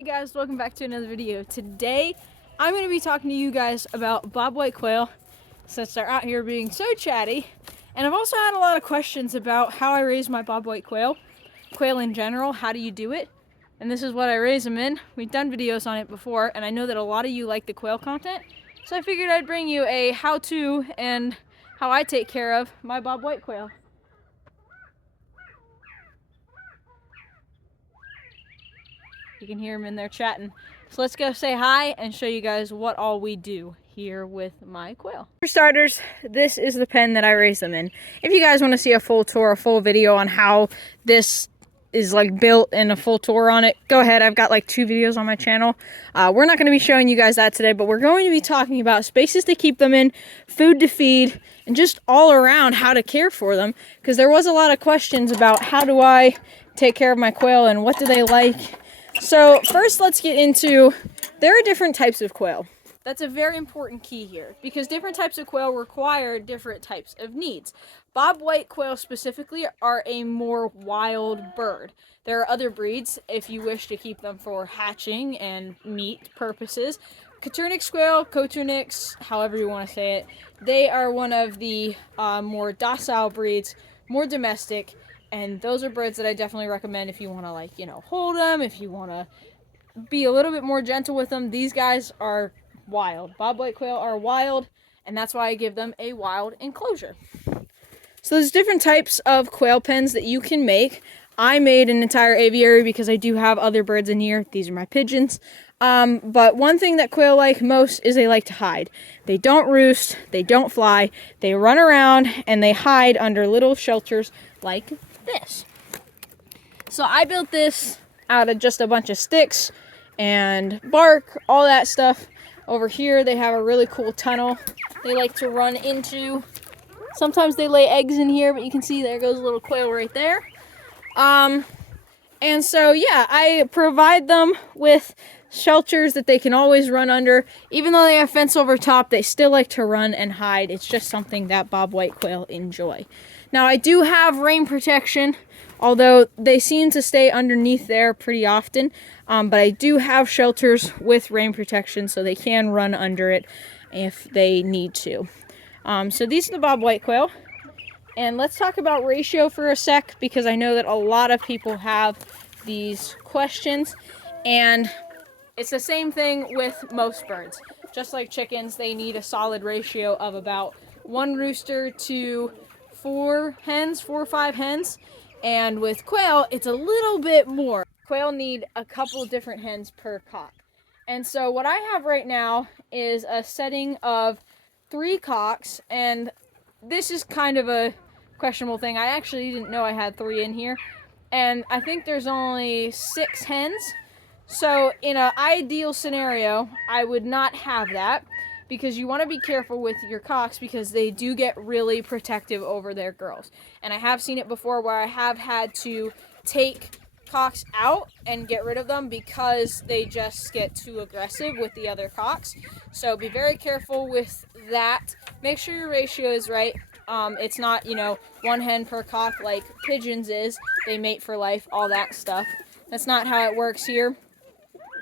Hey guys, welcome back to another video. Today, I'm going to be talking to you guys about bobwhite quail, since they're out here being so chatty. And I've also had a lot of questions about how I raise my bobwhite quail in general, how do you do it? And this is what I raise them in. We've done videos on it before, and I know that a lot of you like the quail content, so I figured I'd bring you a how-to and how I take care of my bobwhite quail. You can hear them in there chatting. So let's go say hi and show you guys what all we do here with my quail. For starters, this is the pen that I raise them in. If you guys want to see a full tour, a full video on how this is like built and a full tour on it, go ahead. I've got like 2 videos on my channel. We're not going to be showing you guys that today, but we're going to be talking about spaces to keep them in, food to feed, and just all around how to care for them. Because there was a lot of questions about how do I take care of my quail and what do they like. So first let's get into, there are different types of quail. That's a very important key here because different types of quail require different types of needs. Bobwhite quail specifically are a more wild bird. There are other breeds if you wish to keep them for hatching and meat purposes. Coturnix quail, Coturnix, however you want to say it, they are one of the more docile breeds, more domestic. And those are birds that I definitely recommend if you want to, like, hold them, if you want to be a little bit more gentle with them. These guys are wild. Bobwhite quail are wild, and that's why I give them a wild enclosure. So there's different types of quail pens that you can make. I made an entire aviary because I do have other birds in here. These are my pigeons. But one thing that quail like most is they like to hide. They don't roost, they don't fly, they run around, and they hide under little shelters like this. So I built this out of just a bunch of sticks and bark, all that stuff. Over here they have a really cool tunnel they like to run into. Sometimes they lay eggs in here, but you can see there goes a little quail right there. And so yeah, I provide them with shelters that they can always run under. Even though they have fence over top, they still like to run and hide. It's just something that bobwhite quail enjoy. Now I do have rain protection, although they seem to stay underneath there pretty often. But I do have shelters with rain protection so they can run under it if they need to. So these are the bobwhite quail. And let's talk about ratio for a sec, because I know that a lot of people have these questions. And it's the same thing with most birds. Just like chickens, they need a solid ratio of about 1 rooster to 4 or 5 hens. And with quail, it's a little bit more. Quail need a couple different hens per cock. And so what I have right now is a setting of 3 cocks, and this is kind of a questionable thing. I actually didn't know I had 3 in here, and I think there's only 6 hens. So in an ideal scenario, I would not have that, because you want to be careful with your cocks because they do get really protective over their girls. And I have seen it before where I have had to take cocks out and get rid of them because they just get too aggressive with the other cocks. So be very careful with that. Make sure your ratio is right. It's not, 1 hen per cock like pigeons is. They mate for life, all that stuff. That's not how it works here.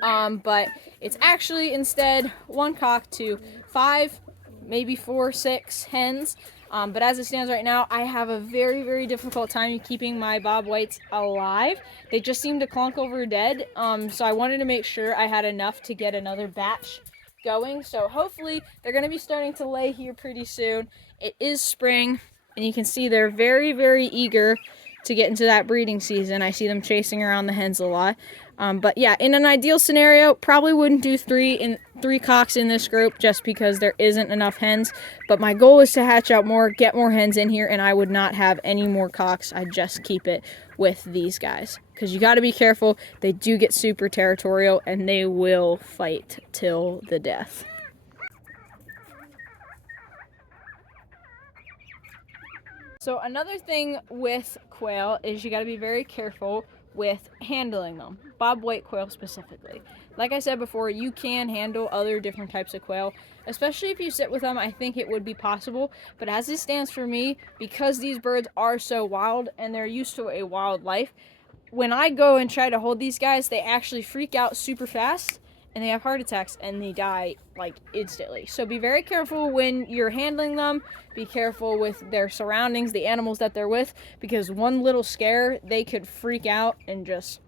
But it's actually instead 1 cock to 5, maybe 4, 6 hens. But as it stands right now, I have a very, very difficult time keeping my bobwhites alive. They just seem to clunk over dead. So I wanted to make sure I had enough to get another batch going. So hopefully they're going to be starting to lay here pretty soon. It is spring, and you can see they're very, very eager to get into that breeding season. I see them chasing around the hens a lot. But yeah, in an ideal scenario, probably wouldn't do 3 cocks in this group just because there isn't enough hens. But my goal is to hatch out more, get more hens in here, and I would not have any more cocks. I'd just keep it with these guys. Because you got to be careful. They do get super territorial, and they will fight till the death. So another thing with quail is you got to be very careful with handling them. Bobwhite quail specifically. Like I said before, you can handle other different types of quail, especially if you sit with them. I think it would be possible, but as it stands for me, because these birds are so wild and they're used to a wild life, when I go and try to hold these guys, they actually freak out super fast and they have heart attacks and they die like instantly. So be very careful when you're handling them. Be careful with their surroundings, the animals that they're with, because one little scare, they could freak out and just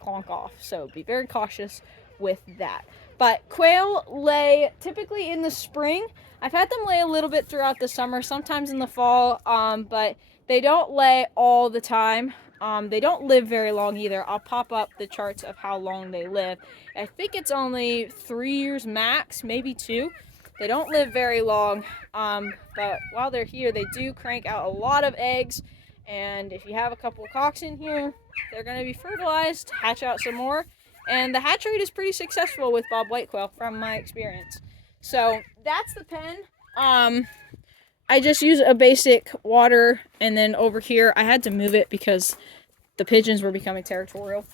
clonk off. So be very cautious with that. But quail lay typically in the spring. I've had them lay a little bit throughout the summer, sometimes in the fall, but they don't lay all the time. They don't live very long either. I'll pop up the charts of how long they live. I think it's only 3 years max, maybe 2. They don't live very long, but while they're here, they do crank out a lot of eggs. And if you have a couple of cocks in here, they're going to be fertilized, hatch out some more. And the hatch rate is pretty successful with bobwhite quail from my experience. So that's the pen. I just use a basic water, and then over here I had to move it because the pigeons were becoming territorial,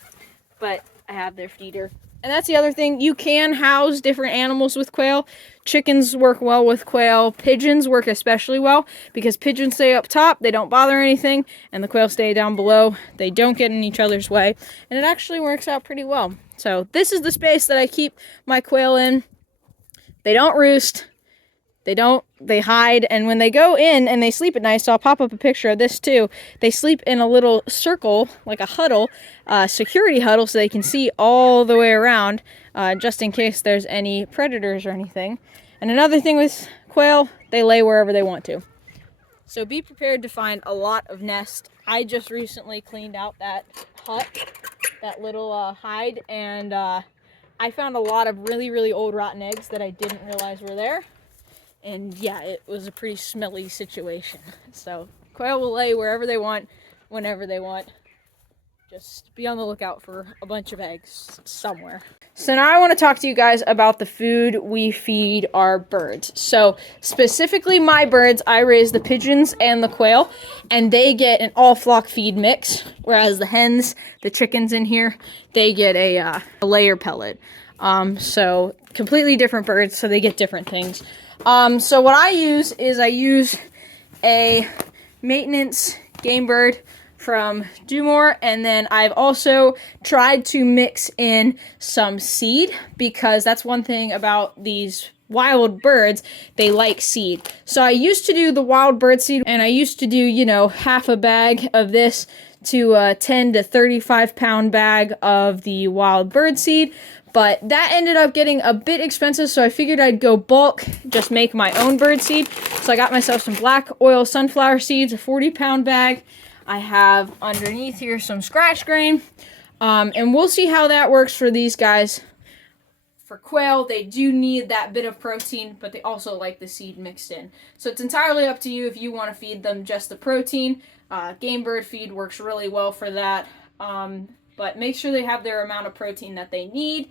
but I have their feeder. And that's the other thing, you can house different animals with quail. Chickens work well with quail. Pigeons work especially well because pigeons stay up top, they don't bother anything, and the quail stay down below. They don't get in each other's way, and it actually works out pretty well. So this is the space that I keep my quail in. They don't roost. They hide, and when they go in and they sleep at night, so I'll pop up a picture of this too, they sleep in a little circle, like a huddle, security huddle, so they can see all the way around, just in case there's any predators or anything. And another thing with quail, they lay wherever they want to. So be prepared to find a lot of nests. I just recently cleaned out that hut, that little hide, and I found a lot of really, really old rotten eggs that I didn't realize were there. And yeah, it was a pretty smelly situation. So quail will lay wherever they want, whenever they want. Just be on the lookout for a bunch of eggs somewhere. So now I want to talk to you guys about the food we feed our birds. So specifically my birds, I raise the pigeons and the quail, and they get an all flock feed mix, whereas the hens, the chickens in here, they get a layer pellet. So completely different birds, so they get different things. So what I use is a maintenance game bird from Dumore, and then I've also tried to mix in some seed, because that's one thing about these wild birds, they like seed. So I used to do the wild bird seed, and I used to do, you know, half a bag of this to a 10 to 35 pound bag of the wild bird seed. But that ended up getting a bit expensive, so I figured I'd go bulk, just make my own bird seed. So I got myself some black oil sunflower seeds, a 40-pound bag. I have underneath here some scratch grain, and we'll see how that works for these guys. For quail, they do need that bit of protein, but they also like the seed mixed in. So it's entirely up to you if you want to feed them just the protein. Game bird feed works really well for that. But make sure they have their amount of protein that they need.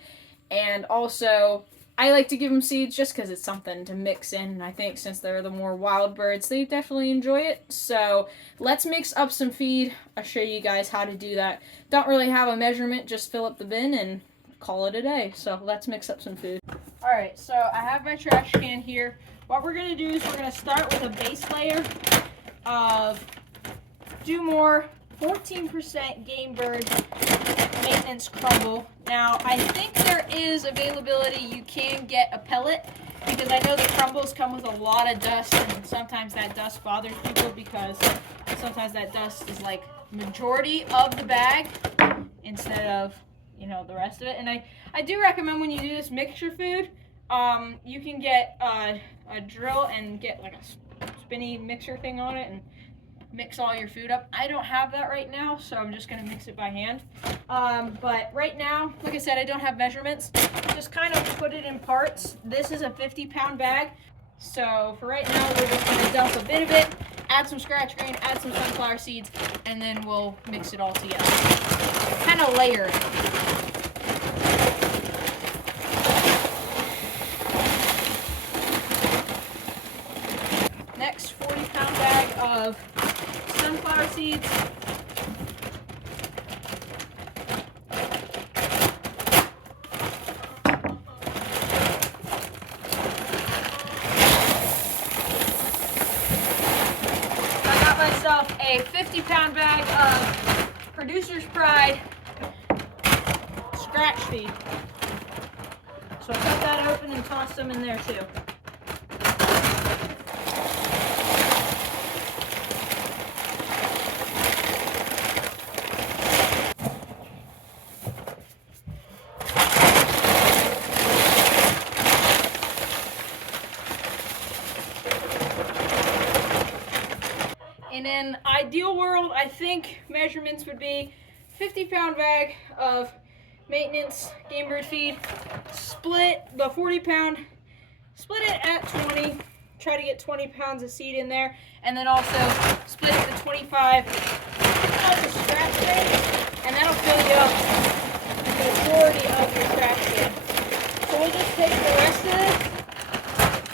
And also, I like to give them seeds just because it's something to mix in. And I think since they're the more wild birds, they definitely enjoy it. So let's mix up some feed. I'll show you guys how to do that. Don't really have a measurement, just fill up the bin and call it a day. So let's mix up some food. Alright, so I have my trash can here. What we're going to do is we're going to start with a base layer of Dumore 14% Game Bird Maintenance Crumble. Now, I think there is availability. You can get a pellet, because I know the crumbles come with a lot of dust, and sometimes that dust bothers people because sometimes that dust is like majority of the bag instead of, you know, the rest of it. And I do recommend when you do this mixture food, you can get a drill and get like a spinny mixer thing on it and mix all your food up. I don't have that right now, so I'm just gonna mix it by hand. But right now, like I said, I don't have measurements. Just kind of put it in parts. This is a 50-pound bag. So for right now, we're just gonna dump a bit of it, add some scratch grain, add some sunflower seeds, and then we'll mix it all together. Kind of layer it. Next 40-pound bag of sunflower seeds. I got myself a 50-pound bag of Producer's Pride scratch feed. So I cut that open and toss them in there too. In an ideal world, I think measurements would be 50-pound bag of maintenance game bird feed, split the 40-pound, split it at 20, try to get 20 pounds of seed in there, and then also split it to 25 pounds of scratch feed, and that'll fill you up the majority of your scratch feed. So we'll just take the rest of this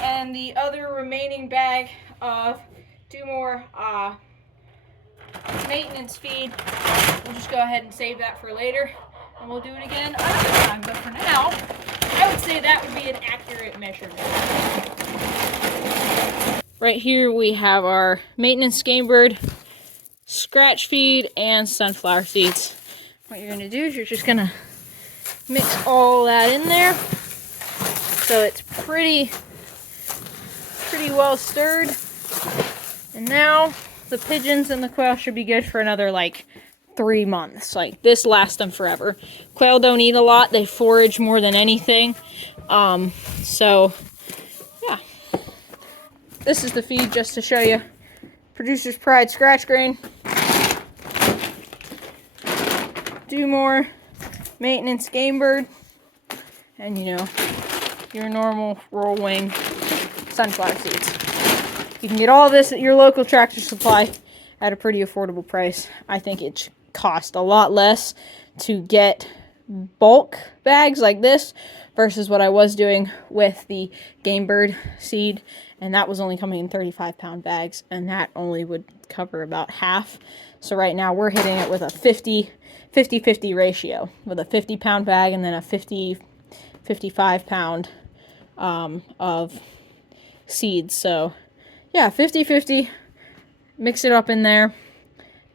and the other remaining bag of do more maintenance feed. We'll just go ahead and save that for later, and we'll do it again another time. But for now, I would say that would be an accurate measurement. Right here we have our maintenance game bird, scratch feed, and sunflower seeds. What you're gonna do is you're just gonna mix all that in there so it's pretty well stirred. And now the pigeons and the quail should be good for another like 3 months. Like this lasts them forever. Quail don't eat a lot. They forage more than anything. So yeah. This is the feed just to show you. Producer's Pride scratch grain. Do more maintenance game bird. And you know, your normal roll wing sunflower seeds. You can get all of this at your local Tractor Supply at a pretty affordable price. I think it cost a lot less to get bulk bags like this versus what I was doing with the game bird seed, and that was only coming in 35-pound bags, and that only would cover about half. So right now we're hitting it with a 50-50 ratio, with a 50-pound bag and then a 55-pound of seeds. So yeah, 50-50, mix it up in there,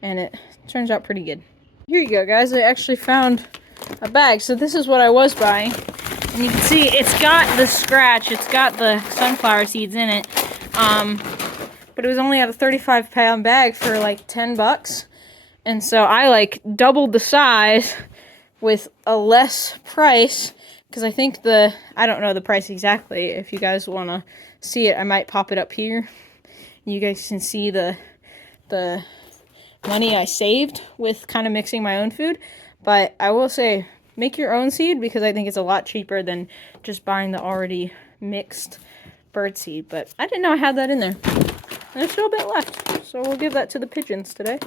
and it turns out pretty good. Here you go, guys. I actually found a bag. So this is what I was buying, and you can see it's got the scratch, it's got the sunflower seeds in it, but it was only at a 35-pound bag for like 10 bucks, and so I like doubled the size with a less price, because I think I don't know the price exactly. If you guys want to see it, I might pop it up here. You guys can see the money I saved with kind of mixing my own food. But I will say, make your own seed, because I think it's a lot cheaper than just buying the already mixed bird seed. But I didn't know I had that in there. There's still a bit left, so we'll give that to the pigeons today.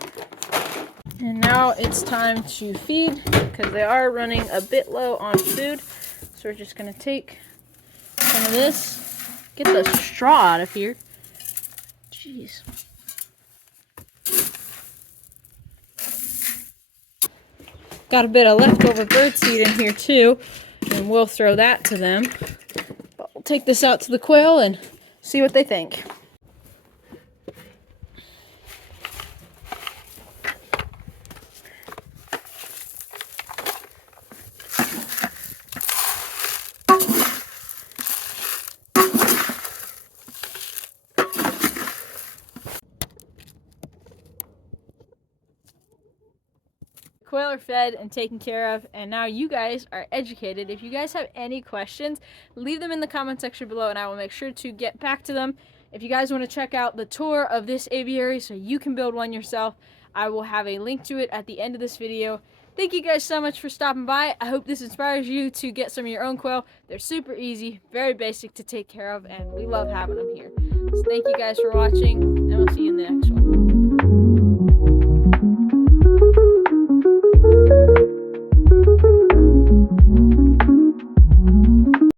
And now it's time to feed, because they are running a bit low on food. So we're just going to take some of this, get the straw out of here. Jeez. Got a bit of leftover bird seed in here too, and we'll throw that to them. But we'll take this out to the quail and see what they think. Quail are fed and taken care of, and now you guys are educated. If you guys have any questions, leave them in the comment section below, and I will make sure to get back to them. If you guys want to check out the tour of this aviary so you can build one yourself, I will have a link to it at the end of this video. Thank you guys so much for stopping by. I hope this inspires you to get some of your own quail. They're super easy, very basic to take care of, and we love having them here. So thank you guys for watching, and we'll see you in the next one.